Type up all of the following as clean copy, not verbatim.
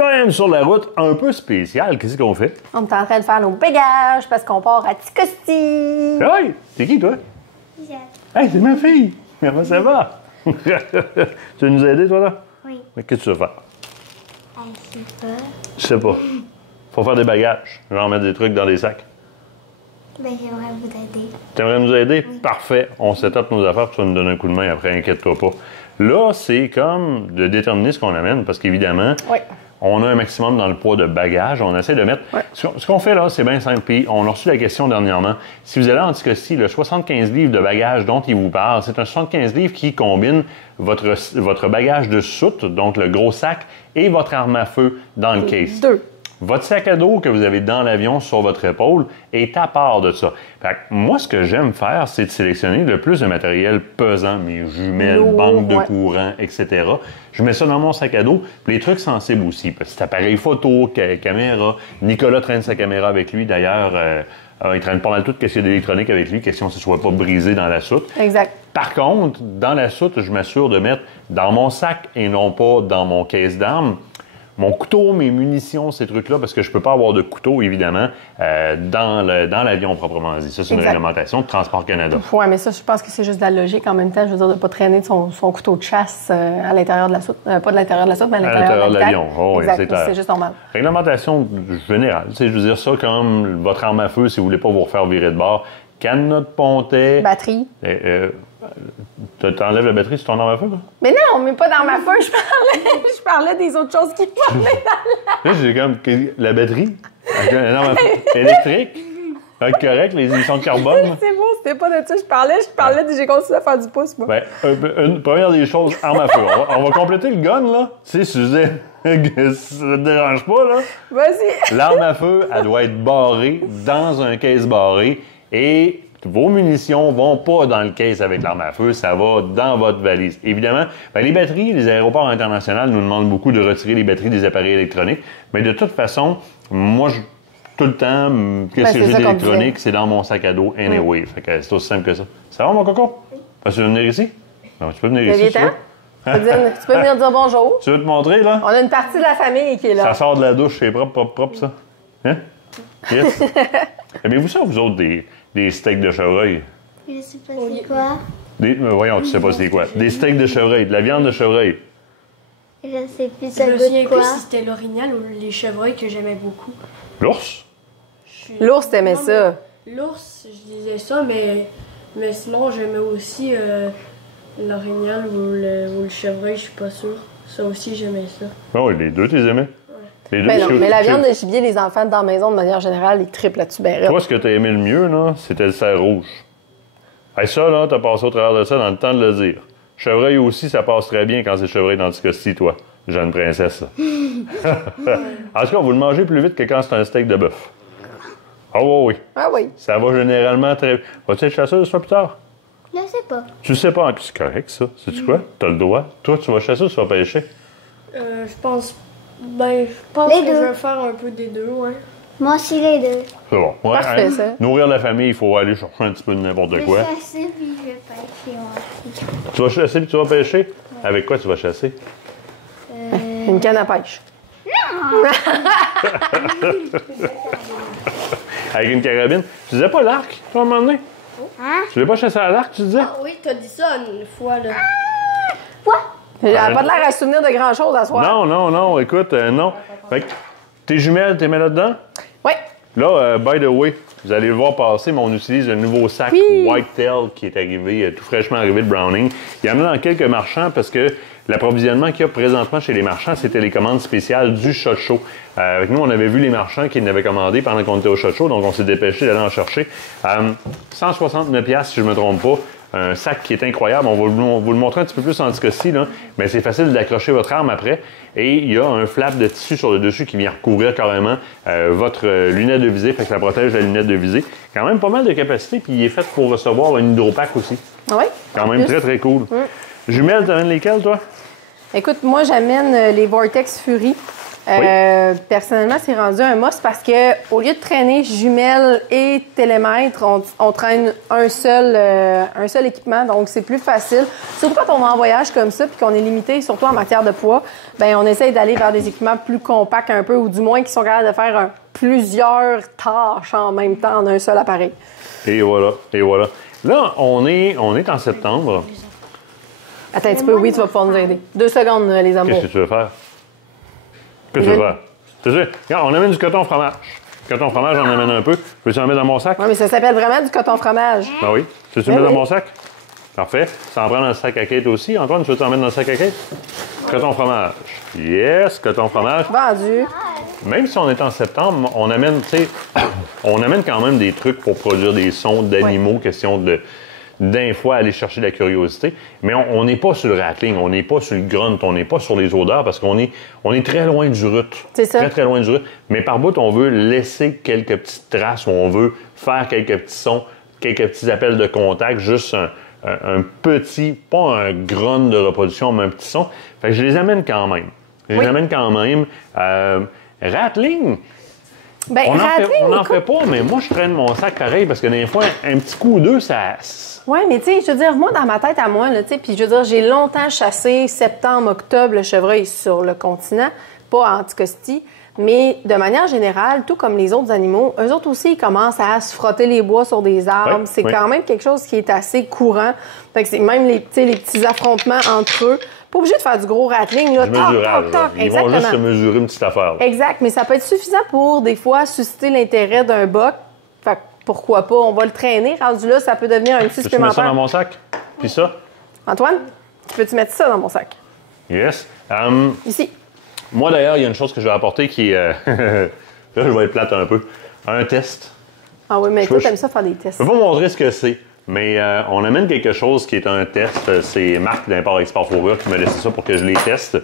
quand même sur la route un peu spéciale. Qu'est-ce qu'on fait? On est en train de faire nos bagages parce qu'on part à Ticosti. Hey! T'es qui, toi? Hey, c'est ma fille! Comment ça va? Tu veux nous aider, toi, là? Oui. Mais qu'est-ce que tu veux faire? Je sais pas. Je sais pas. Faut faire des bagages. Genre mettre des trucs dans des sacs. Ben, j'aimerais vous aider. T'aimerais nous aider? Oui. Parfait. On set up nos affaires, puis tu vas nous donner un coup de main après, inquiète-toi pas. Là, c'est comme de déterminer ce qu'on amène, parce qu'évidemment, Oui. on a un maximum dans le poids de bagages. On essaie de mettre... Oui. Ce qu'on fait là, c'est bien simple. Puis on a reçu la question dernièrement. Si vous allez en Anticosti, le 75 livres de bagages dont il vous parle, c'est un 75 livres qui combine votre bagage de soute, donc le gros sac, et votre arme à feu dans le case. Deux. Votre sac à dos que vous avez dans l'avion sur votre épaule est à part de ça. Fait que moi, ce que j'aime faire, c'est de sélectionner le plus de matériel pesant, mes jumelles, Lourd, banques de ouais. courant, etc. Je mets ça dans mon sac à dos, puis les trucs sensibles aussi. Parce que c'est appareil photo, caméra. Nicolas traîne sa caméra avec lui. D'ailleurs, il traîne pas mal tout ce qu'il y a d'électronique avec lui, question que ce ne soit pas brisé dans la soute. Exact. Par contre, dans la soute, je m'assure de mettre dans mon sac et non pas dans mon caisse d'armes mon couteau, mes munitions, ces trucs-là, parce que je peux pas avoir de couteau, évidemment, dans l'avion proprement dit. Ça, c'est une réglementation de Transport Canada. Oui, mais ça, je pense que c'est juste de la logique en même temps. Je veux dire, de ne pas traîner son couteau de chasse à l'intérieur de la soute. Pas de l'intérieur de la soute, mais à l'intérieur de l'avion. Oh, oui, c'est clair. C'est juste normal. Réglementation générale. Je veux dire ça comme votre arme à feu, si vous voulez pas vous refaire virer de bord. Canne de pontet. Batterie. T'enlèves la batterie sur ton arme à feu, là? Mais non, mais pas dans ma feu. Je parlais des autres choses qui parlaient dans Là, j'ai comme la batterie. Une arme à feu électrique. Correct, les émissions de carbone. C'est beau, c'était pas de ça. Je parlais, j'ai continué à faire du pouce, moi. Ben, une première des choses, arme à feu. On va compléter le gun, là. Tu sais, Suzanne, ça te dérange pas, là? Vas-y. L'arme à feu, elle doit être barrée dans un case barré et vos munitions vont pas dans le case avec l'arme à feu, ça va dans votre valise. Évidemment, ben, les batteries, les aéroports internationaux nous demandent beaucoup de retirer les batteries des appareils électroniques, mais de toute façon, moi, tout le temps, qu'est-ce que j'ai d'électronique, c'est dans mon sac à dos anyway. Fait que c'est aussi simple que ça. Ça va, mon coco? Tu veux venir ici? Non, tu peux venir ici, si tu veux. Tu peux venir dire bonjour. Tu veux te montrer, là? On a une partie de la famille qui est là. Ça sort de la douche, c'est propre, ça. Hein? Yes? Aimez-vous ça, vous autres, des steaks de chevreuil? Je sais pas c'est quoi. Voyons, tu sais pas c'est quoi. Des steaks de chevreuil, de la viande de chevreuil. Je sais plus ça Je me souviens goûte plus quoi. si c'était l'orignal ou les chevreuils que j'aimais beaucoup. L'ours? L'ours, t'aimais Non, ça. mais l'ours, je disais ça, mais sinon, j'aimais aussi l'orignal ou le chevreuil, je suis pas sûre. Ça aussi, j'aimais ça. Ben oui, les deux, tu les aimais. Les deux, Mais non, mais la viande de gibier, les enfants dans la maison, de manière générale, ils triplent là-dessus. Ben, toi, ce que t'as aimé le mieux, là, c'était le cerf rouge. Hey, ça, là, t'as passé au travers de ça dans le temps de le dire. Chevreuil aussi, ça passe très bien quand c'est chevreuil d'Anticosti, toi. Jeune princesse, ça. En tout cas, vous le mangez plus vite que quand c'est un steak de bœuf. Ah oui. Ah oui. Ça va généralement très bien. Vas-tu être chasseuse, toi, plus tard? Je sais pas. Tu sais pas. C'est correct, ça. Sais-tu quoi? T'as le droit. Toi, tu vas chasser ou tu vas pêcher? Je pense que deux. je vais faire un peu des deux, ouais. Moi aussi les deux. C'est bon. Ouais, Parfait, ça. Nourrir la famille, il faut aller chercher un petit peu de n'importe Je quoi. vais chasser puis je vais pêcher moi aussi. Tu vas chasser puis tu vas pêcher? Avec quoi tu vas chasser? Une canne à pêche. Avec une carabine. Tu disais pas l'arc, toi, à un moment donné? Hein? Tu voulais pas chasser à l'arc, tu disais? Ah oui, t'as dit ça une fois, là. Quoi? Elle n'a pas de l'air à se souvenir de grand-chose à soir. Non, écoute, non. Fait que tes jumelles, t'es mets là-dedans? Oui. Là, by the way, vous allez le voir passer, mais on utilise un nouveau sac Whitetail qui est arrivé, tout fraîchement arrivé de Browning. Il y en a dans quelques marchands parce que l'approvisionnement qu'il y a présentement chez les marchands, c'était les commandes spéciales du Shot Show. Avec nous, on avait vu les marchands qui l'avaient commandé pendant qu'on était au Shot Show, donc on s'est dépêché d'aller en chercher. 169$, si je ne me trompe pas. Un sac qui est incroyable. On va vous le montrer un petit peu plus en Anticosti, là. Mais c'est facile d'accrocher votre arme après. Et il y a un flap de tissu sur le dessus qui vient recouvrir carrément votre lunette de visée. Fait que ça protège la lunette de visée. Quand même pas mal de capacité. Puis il est fait pour recevoir une hydropack aussi. Oui. Quand même très, très cool. Jumelles, t'amènes lesquelles, toi? Écoute, moi, j'amène les Vortex Fury. Personnellement, c'est rendu un must parce que au lieu de traîner jumelles et télémètre, on traîne un seul équipement, donc c'est plus facile. Surtout quand on va en voyage comme ça puis qu'on est limité, surtout en matière de poids, ben on essaye d'aller vers des équipements plus compacts un peu ou du moins qui sont capables de faire plusieurs tâches en même temps en un seul appareil. Et voilà, et voilà. Là, on est en septembre. Attends un petit peu, oui, tu vas pouvoir nous aider. 2 secondes, les amours. Qu'est-ce que tu veux faire? Qu'est-ce que tu veux faire? Tu sais, regarde, on amène du coton fromage. Coton fromage, on en amène un peu. Veux-tu en mettre dans mon sac? Oui, mais ça s'appelle vraiment du coton fromage. Ben oui. Tu veux Ben mettre oui. dans mon sac? Parfait. Ça en prend dans le sac à Kate aussi. Antoine, tu veux t'en mettre dans le sac à Kate? Coton fromage. Yes, coton fromage. Vendu. Même si on est en septembre, on amène, tu sais, on amène quand même des trucs pour produire des sons d'animaux, question d'un fois aller chercher la curiosité. Mais on n'est pas sur le rattling, on n'est pas sur le grunt, on n'est pas sur les odeurs parce qu'on est très loin du rut. C'est ça. Très, très loin du rut. Mais par bout, on veut laisser quelques petites traces, on veut faire quelques petits sons, quelques petits appels de contact, juste un petit, pas un grunt de reproduction, mais un petit son. Fait que je les amène quand même. Rattling, Ben, on n'en écoute, fait pas, mais moi, je traîne mon sac pareil parce que des fois, un petit coup ou deux, ça... oui, mais tu sais, je veux dire, moi, dans ma tête à moi, là, tu sais, puis je veux dire, j'ai longtemps chassé septembre, octobre, le chevreuil sur le continent, pas en Anticosti, mais de manière générale, tout comme les autres animaux, eux autres aussi, ils commencent à se frotter les bois sur des arbres. Oui, c'est oui. quand même quelque chose qui est assez courant. Fait que c'est même les petits affrontements entre eux. Pas obligé de faire du gros rattling, là. Du mesurage, Toc, là. toc, Ils vont juste se mesurer une petite affaire. Là. Exact, mais ça peut être suffisant pour, des fois, susciter l'intérêt d'un boc. Fait que pourquoi pas, on va le traîner. Rendu là, ça peut devenir un petit Peux-tu mettre ça supplémentaire. dans mon sac? Puis ça? Antoine, peux-tu mettre ça dans mon sac? Yes. Ici. Moi, d'ailleurs, il y a une chose que je vais apporter qui est... là, je vais être plate un peu. Un test. Ah oui, mais Je toi, peux- t'aimes ça faire des tests. Je ne peux pas montrer ce que c'est, mais on amène quelque chose qui est un test. C'est Marc d'Import-Export Fourrure qui m'a laissé ça pour que je les teste.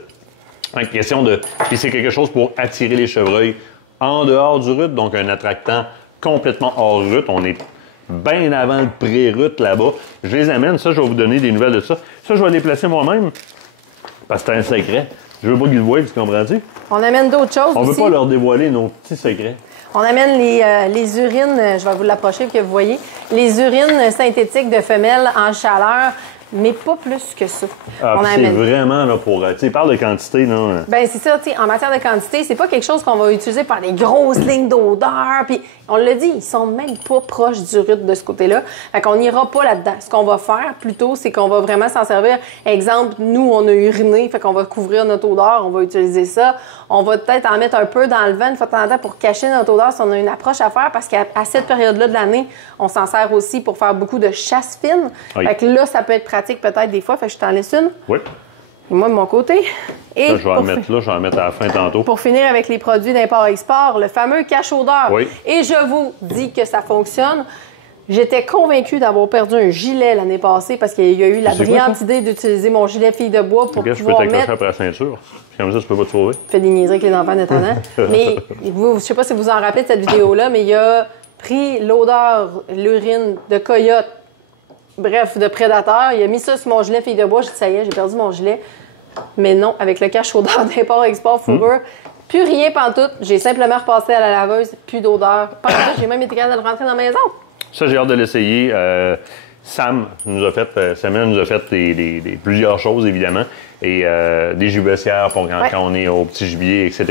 En question de... Puis c'est quelque chose pour attirer les chevreuils en dehors du rut, donc un attractant complètement hors rut. On est bien avant le pré-rut là-bas. Je les amène. Ça, je vais vous donner des nouvelles de ça. Ça, je vais les placer moi-même parce que c'est un secret. Je veux pas qu'ils le voient, tu comprends-tu? On amène d'autres choses On veut aussi. pas leur dévoiler nos petits secrets. On amène les urines, je vais vous l'approcher pour que vous voyez, les urines synthétiques de femelles en chaleur, mais pas plus que ça. Ah, On puis c'est amène. vraiment là pour... Tu sais, parle de quantité, là. Ben c'est ça, tu sais, en matière de quantité, c'est pas quelque chose qu'on va utiliser par des grosses lignes d'odeur. Puis on l'a dit, ils sont même pas proches du rut de ce côté-là. Fait qu'on n'ira pas là-dedans. Ce qu'on va faire plutôt, c'est qu'on va vraiment s'en servir. Exemple, nous, on a uriné, fait qu'on va couvrir notre odeur, on va utiliser ça. On va peut-être en mettre un peu dans le vent une fois de temps en temps pour cacher notre odeur si on a une approche à faire, parce qu'à cette période-là de l'année, on s'en sert aussi pour faire beaucoup de chasse fine. Oui. Fait que là, ça peut être pratique peut-être des fois. Fait que je t'en laisse une. Oui. Et moi, de mon côté. Et Là, je vais en pour mettre là, je vais en mettre à la fin tantôt. pour finir avec les produits d'import-export, le fameux cache-odeur. Oui. Et je vous dis que ça fonctionne. J'étais convaincue d'avoir perdu un gilet l'année passée parce qu'il y a eu la C'est quoi, brillante ça? idée d'utiliser mon gilet fille de bois pour Regarde, je peux pouvoir t'accrocher mettre... après la ceinture. Puis comme ça, tu peux pas te sauver. Je fais des niaiseries avec les enfants de temps en temps. Mais vous, je sais pas si vous en rappelez de cette vidéo-là, mais il a pris l'odeur, l'urine de coyote, bref, de prédateur. Il a mis ça sur mon gilet fille de bois. J'ai dit, ça y est, j'ai perdu mon gilet. Mais non, avec le cache-odeur d'import-export fourrure, plus rien pantoute. J'ai simplement repassé à la laveuse, plus d'odeur. Pantoute, j'ai même été capable de le rentrer dans la maison. Ça, j'ai hâte de l'essayer. Sam nous a fait, Samuel nous a fait plusieurs choses, évidemment. Et des gibecières pour quand on est au petit gibier, etc.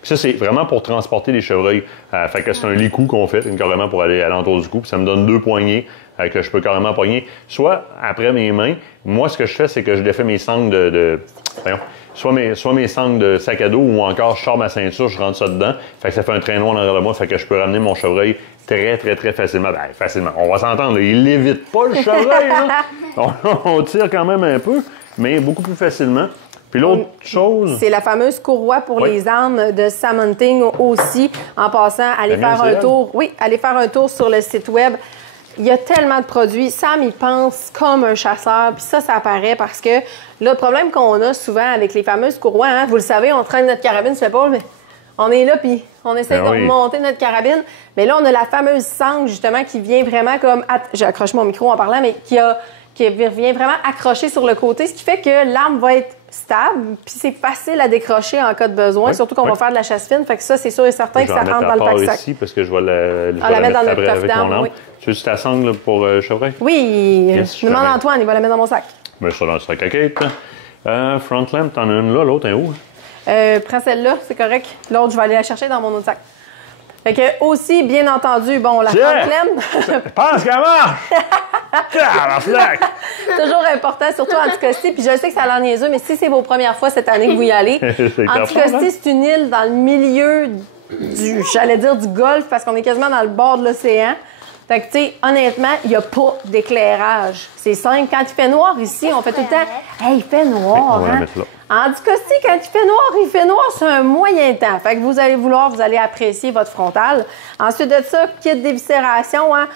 Puis ça, c'est vraiment pour transporter les chevreuils. Fait que c'est un licou qu'on fait, carrément pour aller à l'entour du cou. Puis ça me donne 2 poignées que je peux carrément pogner. Soit après mes mains. Moi, ce que je fais, c'est que je défais mes sangles voyons, soit mes sangles de sac à dos ou encore je sors ma ceinture, je rentre ça dedans. Fait que ça fait un traîneau en arrière de moi. Fait que je peux ramener mon chevreuil très, très, très facilement. Ben, facilement. On va s'entendre. Là. Il l'évite pas, le chevreuil. Là. On tire quand même un peu, mais beaucoup plus facilement. Puis l'autre chose... C'est la fameuse courroie pour Oui. les armes de Sam Hunting aussi. En passant, allez La faire mienne, un c'est tour. Oui, allez faire un tour sur le site web. Il y a tellement de produits. Sam, il pense comme un chasseur. Puis ça apparaît parce que là, le problème qu'on a souvent avec les fameuses courroies, hein, vous le savez, on traîne notre carabine sur l'épaule, mais on est là, puis on essaie Ben de oui. remonter notre carabine. Mais là, on a la fameuse sangle, justement, qui vient vraiment comme... J'ai accroché mon micro en parlant, mais qui vient vraiment accrocher sur le côté, ce qui fait que l'arme va être stable, puis c'est facile à décrocher en cas de besoin, Oui, surtout qu'on oui. va faire de la chasse fine. Fait que ça, c'est sûr et certain que Je ça vais en rentre mettre dans à le part pack-sac. ici parce que je vais la la mettre dans notre après avec coffre-d'armes, mon arme. oui. Tu veux juste la sangle là, pour chevreuil? Oui, Yes, demande jamais. à Antoine, il va la mettre dans mon sac. Ben, ça dans le sac à Kate. Front lamp, t'en as une là, l'autre est où? Prends celle-là, c'est correct. L'autre, je vais aller la chercher dans mon autre sac. Fait que aussi, bien entendu, bon, la Tiens! Franklin, Pense qu'elle marche! La flaque! toujours important, surtout Anticosti. Puis je sais que ça a l'air niaiseux, mais si c'est vos premières fois cette année que vous y allez, C'est hein? Anticosti, c'est une île dans le milieu du Golfe, parce qu'on est quasiment dans le bord de l'océan. Fait que, tu sais, honnêtement, il n'y a pas d'éclairage. C'est simple. Quand il fait noir ici, on fait tout le temps « Hey, il fait noir! On va la hein? mettre là. En Anticosti, quand il fait noir, c'est un moyen temps. Fait que vous allez apprécier votre frontal. Ensuite de ça, kit d'éviscération, hein?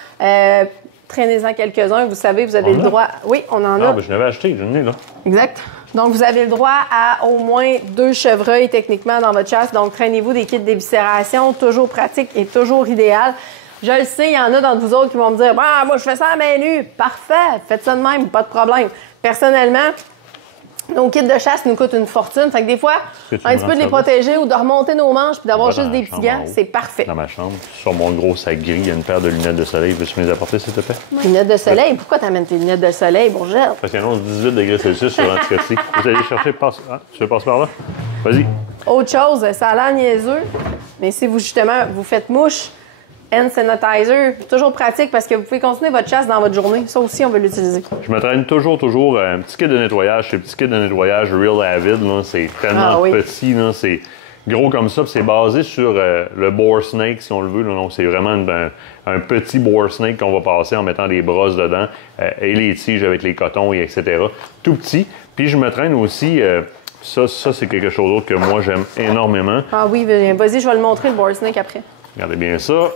Traînez-en quelques-uns. Vous savez, vous avez On le a? droit... Oui, on en a. Ah, ben, je l'avais acheté, je l'ai là. Exact. Donc, vous avez le droit à au moins 2 chevreuils techniquement dans votre chasse. Donc, traînez-vous des kits d'éviscération, toujours pratique et toujours idéal. Je le sais, il y en a d'entre vous autres qui vont me dire « Ah, moi, je fais ça à main nue. » Parfait, faites ça de même, pas de problème. Personnellement, nos kits de chasse nous coûtent une fortune. Fait que des fois, Est-ce que tu un me petit rends peu de les service? protéger ou de remonter nos manches puis d'avoir Va dans juste la des petits chambre en gants, haut. c'est parfait. Dans ma chambre, sur mon gros sac gris, il y a une paire de lunettes de soleil. Veux-tu me les apporter, s'il te plaît? Lunettes de soleil? Pourquoi t'amènes tes lunettes de soleil, Bourgette? Parce qu'il annonce 18 degrés Celsius sur Anticosti. Vous allez chercher, tu veux passer par là? Vas-y. Autre chose, ça a l'air niaiseux, mais si vous, justement, vous faites mouche, hand sanitizer, toujours pratique parce que vous pouvez continuer votre chasse dans votre journée. Ça aussi, on va l'utiliser. Je me traîne toujours un petit kit de nettoyage. C'est le petit kit de nettoyage Real Avid, là. C'est tellement Ah oui. petit, là. C'est gros comme ça. Puis c'est basé sur le boar snake, si on le veut. Là. Donc, c'est vraiment un petit boar snake qu'on va passer en mettant des brosses dedans et les tiges avec les cotons, et etc. Tout petit. Puis je me traîne aussi... ça, c'est quelque chose d'autre que moi, j'aime énormément. Ah oui, vas-y, je vais le montrer, le boar snake, après. Regardez bien ça.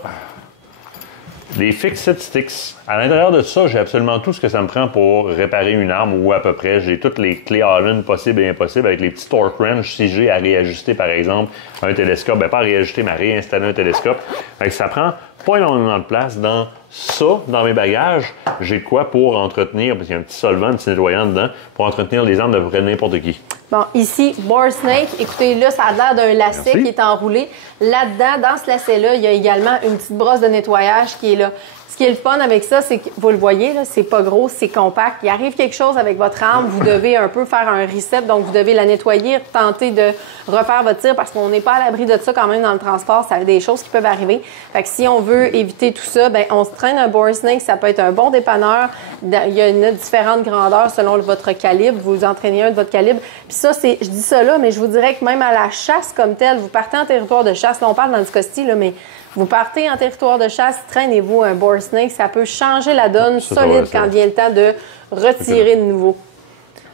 Des Fix-It Sticks. À l'intérieur de ça, j'ai absolument tout ce que ça me prend pour réparer une arme ou à peu près. J'ai toutes les clés Allen possibles et impossibles avec les petits torque wrench si j'ai à réajuster, par exemple, un télescope. Ben, pas à réajuster, mais à réinstaller un télescope. Fait que ça prend pas énormément de place. Dans ça, dans mes bagages, j'ai de quoi pour entretenir, parce qu'il y a un petit solvant, un petit nettoyant dedans, pour entretenir les armes de peu près n'importe qui. Bon, ici, boar snake. Écoutez, là, ça a l'air d'un lacet Merci. qui est enroulé. Là-dedans, dans ce lacet-là, il y a également une petite brosse de nettoyage qui est là. Ce qui est le fun avec ça, c'est que, vous le voyez, là, c'est pas gros, c'est compact. Il arrive quelque chose avec votre arme, vous devez un peu faire un reset, donc vous devez la nettoyer, tenter de refaire votre tir parce qu'on n'est pas à l'abri de ça quand même dans le transport. Ça a des choses qui peuvent arriver. Fait que si on veut éviter tout ça, ben on se traîne un boar snake, ça peut être un bon dépanneur. Il y a une différente grandeur selon votre calibre. Vous entraînez un de votre calibre. Puis ça, je dis ça là, mais je vous dirais que même à la chasse comme telle, vous partez en territoire de chasse, là on parle dans le Anticosti, là, mais vous partez en territoire de chasse, traînez-vous un boar snake, ça peut changer la donne Ça solide va, ça. quand vient le temps de retirer de nouveau.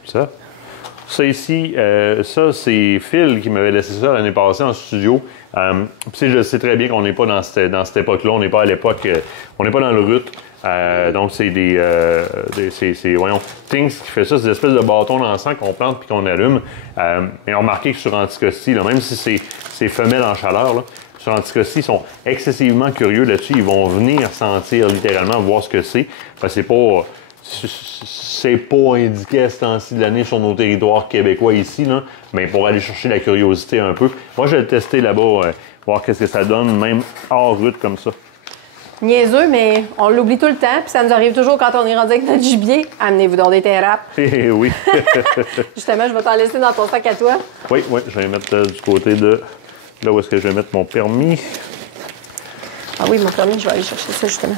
Ça. Ça ici, ça, c'est Phil qui m'avait laissé ça l'année passée en studio. Puis je sais très bien qu'on n'est pas dans cette époque-là. On n'est pas à l'époque... on n'est pas dans le RUT. Donc, c'est voyons, Things qui fait ça, c'est des espèces de bâtons d'encens qu'on plante puis qu'on allume. Et on remarqué que sur Anticosti, là, même si c'est femelle en chaleur, là, sur Anticosti, ils sont excessivement curieux là-dessus. Ils vont venir sentir littéralement, voir ce que c'est. Parce que c'est pas indiqué à ce temps-ci de l'année sur nos territoires québécois ici, là, mais pour aller chercher la curiosité un peu. Moi, je vais le tester là-bas, voir qu'est-ce que ça donne, même hors route comme ça. Niaiseux, mais on l'oublie tout le temps, puis ça nous arrive toujours quand on est rendu avec notre gibier. Amenez-vous dans des terrapes. Eh oui. Justement, je vais t'en laisser dans ton sac à toi. Oui, je vais mettre du côté de... Là où est-ce que je vais mettre mon permis. Ah oui, mon permis, je vais aller chercher ça justement.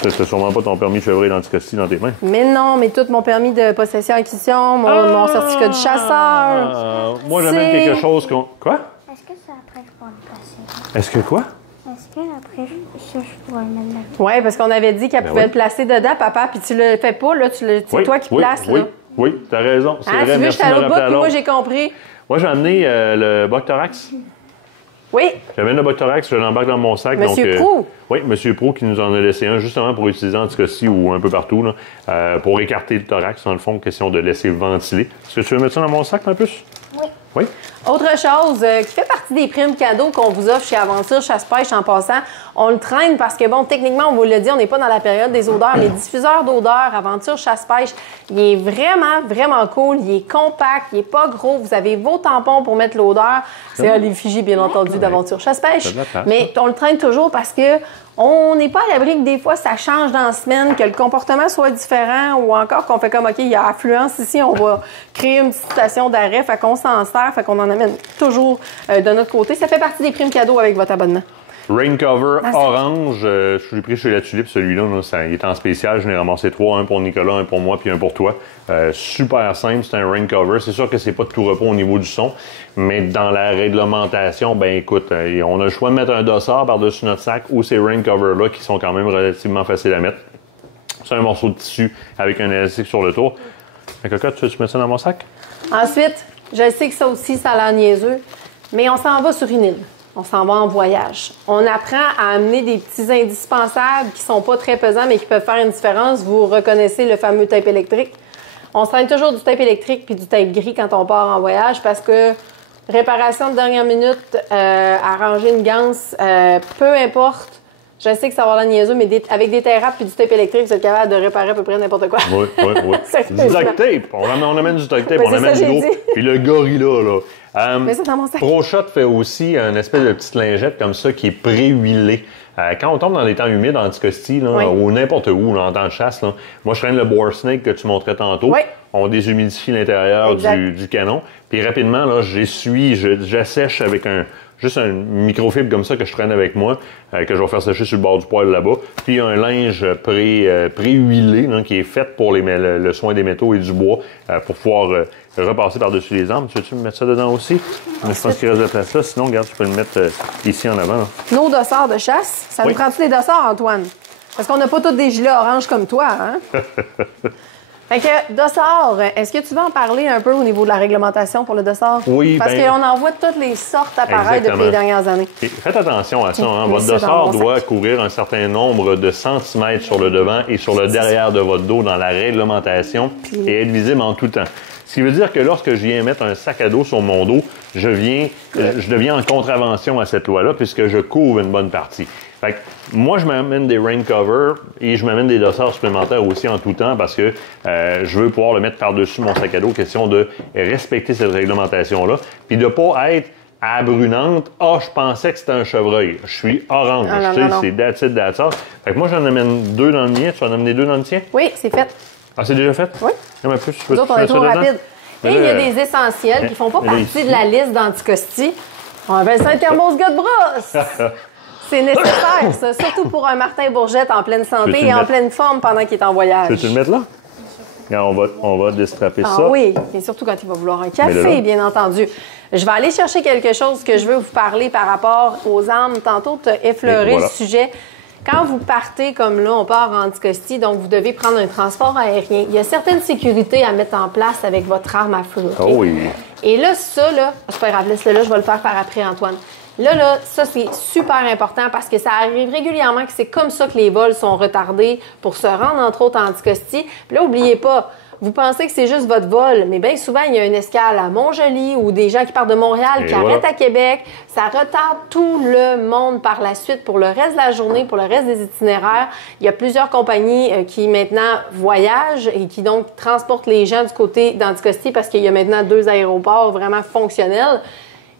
Tu n'as sûrement pas ton permis de chevreuil d'Anticosti dans tes mains. Mais non, mais tout mon permis de possession-acquisition, mon certificat de chasseur. Moi, j'amène C'est- quelque chose qu'on... Quoi? Est-ce que ça après je pourrais le passer? Est-ce que quoi? Est-ce que après ça je pourrais le mettre là? Oui, parce qu'on avait dit qu'elle pouvait oui. le placer dedans, papa, puis tu le fais pas, là, c'est toi qui places, oui, là. Oui, t'as raison. C'est Hein, vrai, tu veux, merci j'étais de à me l'autre bout, rappeler puis moi, alors. j'ai compris. Moi, j'ai amené le Boctorax. Oui, J'amène le Boctorax, je l'embarque dans mon sac. Monsieur donc, Proulx. Oui, Monsieur Proulx qui nous en a laissé un justement pour utiliser en Anticosti ou un peu partout, là, pour écarter le thorax, dans le fond, question de laisser ventiler. Est-ce que tu veux mettre ça dans mon sac un peu? Oui. Oui? Autre chose qui fait partie des primes cadeaux qu'on vous offre chez Aventure Chasse-Pêche en passant, on le traîne parce que, bon, techniquement, on vous l'a dit, on n'est pas dans la période des odeurs, mais diffuseur d'odeurs, Aventure Chasse-Pêche, il est vraiment, vraiment cool, il est compact, il n'est pas gros, vous avez vos tampons pour mettre l'odeur. C'est à l'effigie, bien entendu, d'Aventure Chasse-Pêche, mais on le traîne toujours parce que on n'est pas à l'abri que des fois, ça change dans la semaine, que le comportement soit différent ou encore qu'on fait comme, OK, il y a affluence ici, on va créer une petite station d'arrêt, fait qu'on s'en sert, fait qu'on en amène toujours de notre côté. Ça fait partie des primes cadeaux avec votre abonnement. Rain cover orange, je l'ai pris chez La Tulipe, celui-là, il est en spécial. Je l'ai ramassé 3, un pour Nicolas, un pour moi, puis un pour toi. Super simple, c'est un rain cover. C'est sûr que c'est pas de tout repos au niveau du son, mais dans la réglementation, ben écoute, on a le choix de mettre un dossard par-dessus notre sac ou ces rain covers-là qui sont quand même relativement faciles à mettre. C'est un morceau de tissu avec un élastique sur le tour. Cocotte, tu veux mettre ça dans mon sac? Ensuite, je sais que ça aussi, ça a l'air niaiseux, mais on s'en va sur une île. On s'en va en voyage. On apprend à amener des petits indispensables qui sont pas très pesants, mais qui peuvent faire une différence. Vous reconnaissez le fameux tape électrique. On se traîne toujours du tape électrique puis du tape gris quand on part en voyage parce que réparation de dernière minute, arranger une ganse, peu importe. Je sais que ça va l'air niaiseux, mais avec des terrapes puis du tape électrique, vous êtes capable de réparer à peu près n'importe quoi. Oui. Du duct tape. On amène du duct tape, Ben, on amène du gros. Puis le gorilla, là. Mais ça dans mon sac. ProShot fait aussi une espèce de petite lingette comme ça qui est pré-huilée. Quand on tombe dans des temps humides, anticosti, ou n'importe où, là, en temps de chasse, là, moi je traîne le boar snake que tu montrais tantôt. Oui. On déshumidifie l'intérieur du canon. Puis rapidement, là, j'assèche avec juste un microfibre comme ça que je traîne avec moi, que je vais faire sécher sur le bord du poêle là-bas. Puis un linge pré-huilé qui est fait pour le soin des métaux et du bois pour pouvoir repasser par-dessus les armes. Tu veux-tu me mettre ça dedans aussi? Je pense qu'il reste de la place là. Sinon, regarde, tu peux le mettre ici en avant. Là. Nos dossards de chasse, ça nous prend-tu des dossards, Antoine? Parce qu'on n'a pas tous des gilets orange comme toi, hein? Fait que, dossard, est-ce que tu veux en parler un peu au niveau de la réglementation pour le dossard? Oui, parce qu'on en voit toutes les sortes apparaître depuis les dernières années. Et faites attention à ça. Hein? Votre dossard doit couvrir un certain nombre de centimètres sur le devant et sur le derrière de votre dos dans la réglementation et être visible en tout temps. Ce qui veut dire que lorsque je viens mettre un sac à dos sur mon dos, je deviens en contravention à cette loi-là puisque je couvre une bonne partie. Fait que moi, je m'amène des rain covers et je m'amène des dossards supplémentaires aussi en tout temps parce que je veux pouvoir le mettre par-dessus mon sac à dos. Question de respecter cette réglementation-là puis de ne pas être à brunante. Ah, je pensais que c'était un chevreuil. Je suis orange. C'est that's it, that's all. Fait que moi, j'en amène 2 dans le mien. Tu vas en amener 2 dans le tien? Oui, c'est fait. Ah, c'est déjà fait? Oui. Non, mais plus, Nous autres, on est trop rapide. Et il y a des essentiels qui ne font pas partie de la liste d'anticosti. On appelle ça un thermos-gars de brosse. C'est nécessaire, ça, surtout pour un Martin Bourgette en pleine santé et en pleine forme pendant qu'il est en voyage. Peux-tu le mettre là? Regarde, on va déstrapper ça. Oui, et surtout quand il va vouloir un café, bien entendu. Je vais aller chercher quelque chose que je veux vous parler par rapport aux armes. Tantôt, tu as effleuré le sujet. Quand vous partez comme là, on part en anticosti, donc vous devez prendre un transport aérien. Il y a certaines sécurités à mettre en place avec votre arme à feu. Okay? Oh oui. Et là, ça, c'est pas grave, laisse-le là, je vais le faire par après, Antoine. Là, ça, c'est super important parce que ça arrive régulièrement que c'est comme ça que les vols sont retardés pour se rendre, entre autres, en anticosti. Puis là, n'oubliez pas, vous pensez que c'est juste votre vol, mais bien souvent, il y a une escale à Montjoli ou des gens qui partent de Montréal, qui arrêtent à Québec. Ça retarde tout le monde par la suite pour le reste de la journée, pour le reste des itinéraires. Il y a plusieurs compagnies qui maintenant voyagent et qui donc transportent les gens du côté d'Anticosti parce qu'il y a maintenant 2 aéroports vraiment fonctionnels.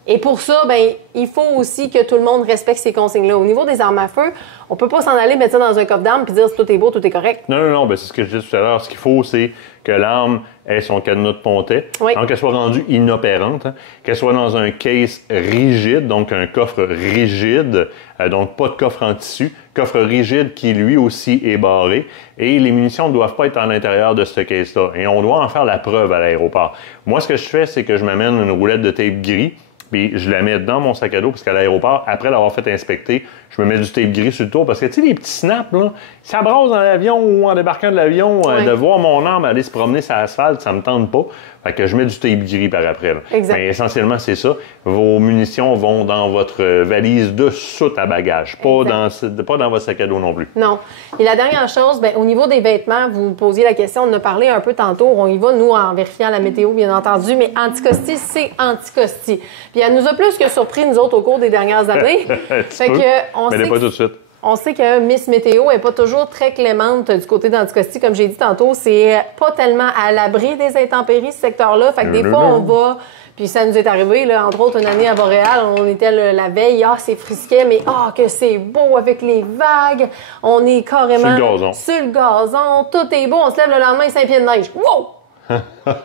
Et pour ça, ben, il faut aussi que tout le monde respecte ces consignes-là. Au niveau des armes à feu, on peut pas s'en aller mettre ça dans un coffre d'armes puis dire si tout est beau, tout est correct. Non, ben, c'est ce que je disais tout à l'heure. Ce qu'il faut, c'est que l'arme ait son cadenas de pontet, donc qu'elle soit rendue inopérante, qu'elle soit dans un case rigide, donc un coffre rigide, donc pas de coffre en tissu, coffre rigide qui lui aussi est barré, et les munitions ne doivent pas être à l'intérieur de ce case-là. Et on doit en faire la preuve à l'aéroport. Moi, ce que je fais, c'est que je m'amène une roulette de tape gris, puis je la mets dans mon sac à dos parce qu'à l'aéroport, après l'avoir fait inspecter, je me mets du tape gris sur le tour parce que, tu sais, les petits snaps, là, ça brasse dans l'avion ou en débarquant de l'avion, de voir mon arme aller se promener sur l'asphalte, ça me tente pas. Fait que je mets du tape gris par après. Là. Exact. Mais essentiellement, c'est ça. Vos munitions vont dans votre valise de soute à bagages, pas dans votre sac à dos non plus. Non. Et la dernière chose, bien, au niveau des vêtements, vous me posiez la question, on en a parlé un peu tantôt. On y va, nous, en vérifiant la météo, bien entendu, mais Anticosti, c'est Anticosti. Puis elle nous a plus que surpris, nous autres, au cours des dernières années. Fait que, on mais sait pas tout de suite. On sait que Miss Météo n'est pas toujours très clémente du côté d'Anticosti. Comme j'ai dit tantôt, c'est pas tellement à l'abri des intempéries, ce secteur-là. Fait que des fois, on va... Puis ça nous est arrivé, là, entre autres, une année à Boréal, on était la veille, c'est frisquet, mais que c'est beau avec les vagues. On est carrément... Sur le gazon. Sur le gazon. Tout est beau. On se lève le lendemain, 5 pieds de neige. Wow!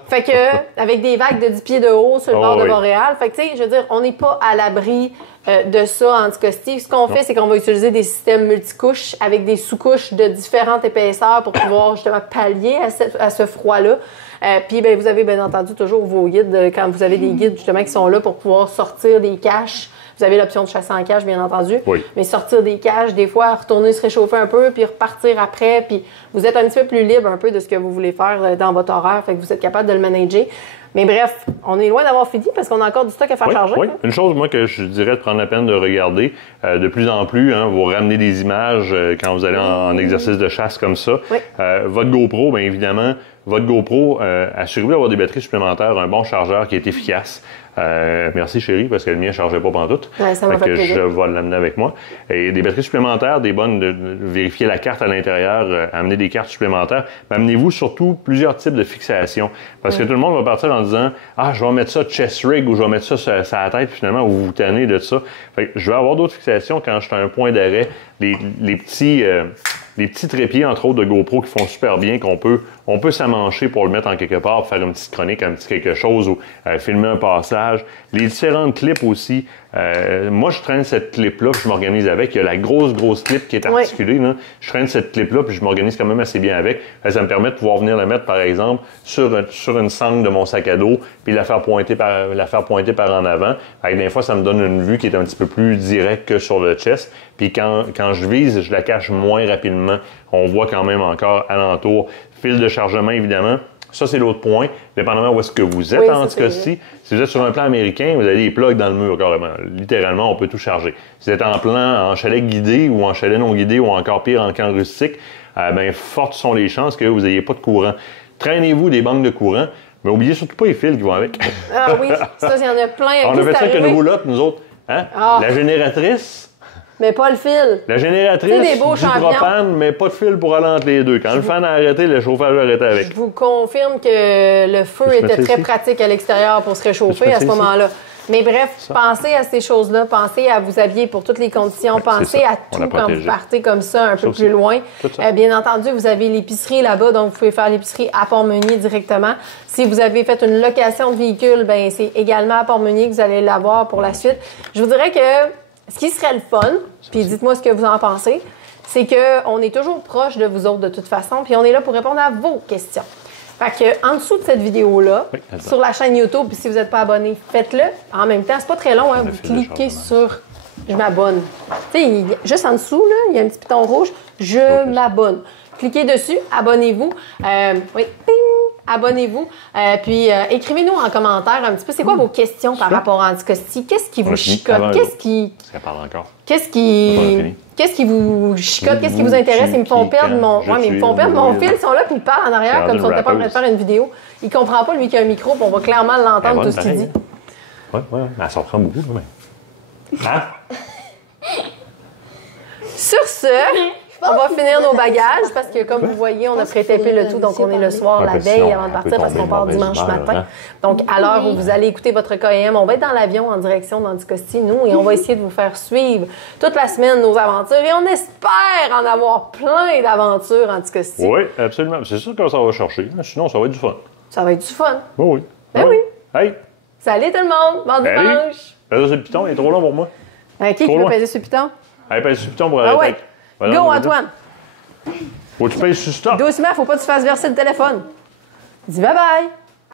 Fait que, avec des vagues de 10 pieds de haut sur le bord de Boréal. Fait que, tu sais, je veux dire, on n'est pas à l'abri de ça en Anticosti. Ce qu'on fait, c'est qu'on va utiliser des systèmes multicouches avec des sous-couches de différentes épaisseurs pour pouvoir justement pallier à ce froid-là. Puis, ben, vous avez bien entendu toujours vos guides, quand vous avez des guides justement qui sont là pour pouvoir sortir des caches. Vous avez l'option de chasser en cage, bien entendu. Oui. Mais sortir des cages, des fois, retourner se réchauffer un peu, puis repartir après. Puis vous êtes un petit peu plus libre un peu de ce que vous voulez faire dans votre horaire. Fait que vous êtes capable de le manager. Mais bref, on est loin d'avoir fini parce qu'on a encore du stock à faire charger. Oui. Une chose, moi, que je dirais de prendre la peine de regarder, de plus en plus, vous ramenez des images quand vous allez en exercice de chasse comme ça. Oui. Votre GoPro, bien évidemment, votre GoPro, assurez-vous d'avoir des batteries supplémentaires, un bon chargeur qui est efficace. Merci chérie, parce que le mien ne chargeait pas pantoute. Ouais, ça m'a fait plaisir. Je vais l'amener avec moi. Et des batteries supplémentaires, des bonnes, de vérifier la carte à l'intérieur, amener des cartes supplémentaires. Mais amenez-vous surtout plusieurs types de fixations. Parce que tout le monde va partir en disant « Ah, je vais mettre ça chest rig ou je vais mettre ça sur la tête. » Puis finalement, vous vous tannez de ça. Fait que je vais avoir d'autres fixations quand je suis à un point d'arrêt. Les petits trépieds, entre autres, de GoPro qui font super bien, qu'on peut s'amancher pour le mettre en quelque part, pour faire une petite chronique, un petit quelque chose ou filmer un passage. Les différentes clips aussi. Moi, je traîne cette clip-là, puis je m'organise avec. Il y a la grosse clip qui est articulée. Là. Je traîne cette clip-là, puis je m'organise quand même assez bien avec. Ça me permet de pouvoir venir la mettre, par exemple, sur une sangle de mon sac à dos, puis la faire pointer par en avant. Des fois, ça me donne une vue qui est un petit peu plus directe que sur le chest. Puis quand je vise, je la cache moins rapidement. On voit quand même encore alentour. Fil de chargement, évidemment. Ça, c'est l'autre point. Dépendamment où est-ce que vous êtes en Anticosti. Si vous êtes sur un plan américain, vous avez des plugs dans le mur, carrément. Littéralement, on peut tout charger. Si vous êtes en chalet guidé ou en chalet non guidé ou encore pire, en camp rustique, fortes sont les chances que vous n'ayez pas de courant. Traînez-vous des banques de courant, mais oubliez surtout pas les fils qui vont avec. Ah oui, ça, il y en a plein. On a fait ça avec un nouveau lot, nous autres. Hein? La génératrice... Mais pas le fil. La génératrice des beaux du propane, mais pas de fil pour aller entre les deux. Quand le fan a arrêté, le chauffage a arrêté avec. Je vous confirme que le feu était très pratique à l'extérieur pour se réchauffer à ce moment-là. Mais bref, pensez à ces choses-là. Pensez à vous habiller pour toutes les conditions. Pensez à tout quand vous partez comme ça, un peu plus loin. Bien entendu, vous avez l'épicerie là-bas, donc vous pouvez faire l'épicerie à Port-Meunier directement. Si vous avez fait une location de véhicule, ben c'est également à Port-Meunier que vous allez l'avoir pour la suite. Je vous dirais que ce qui serait le fun, puis dites-moi ce que vous en pensez, c'est qu'on est toujours proche de vous autres de toute façon, puis on est là pour répondre à vos questions. Fait que en dessous de cette vidéo-là, sur la chaîne YouTube, puis si vous n'êtes pas abonné, faites-le. En même temps, c'est pas très long, vous cliquez sur « Je m'abonne ». Tu sais, juste en dessous, là, il y a un petit piton rouge « Je m'abonne ». Cliquez dessus, abonnez-vous. Abonnez-vous. Puis écrivez-nous en commentaire un petit peu, c'est quoi vos questions par rapport à Anticosti? Qu'est-ce qui vous chicote? Qu'est-ce qui vous chicote? Qu'est-ce qui vous intéresse? Ils me font perdre mon fil. Ils sont là puis ils parlent en arrière comme si on n'était pas en train de faire une vidéo. Il comprend pas, lui, qu'il y a un micro, puis on va clairement l'entendre tout ce qu'il dit. Oui, mais ça prend beaucoup, quand même. Hein? Sur ce... On va finir nos bagages parce que, comme vous voyez, on a pré-tapé le tout. Donc, on est le soir, la veille, avant de partir parce qu'on part dimanche matin. Donc, à l'heure où vous allez écouter votre KM, on va être dans l'avion en direction d'Anticosti, nous, et on va essayer de vous faire suivre toute la semaine nos aventures. Et on espère en avoir plein d'aventures Anticosti. Oui, absolument. C'est sûr que ça va chercher. Sinon, ça va être du fun. Ça va être du fun. Oui. Ben oui. Hey! Salut tout le monde! Bon dimanche! Pèse sur le piton, il est trop long pour moi. Qui veut peser sur le piton? Allez, pèse sur le piton pour arrêter. Go, Antoine! Faut que tu pèses sur stop. Doucement, faut pas que tu fasses verser le téléphone. Dis bye-bye!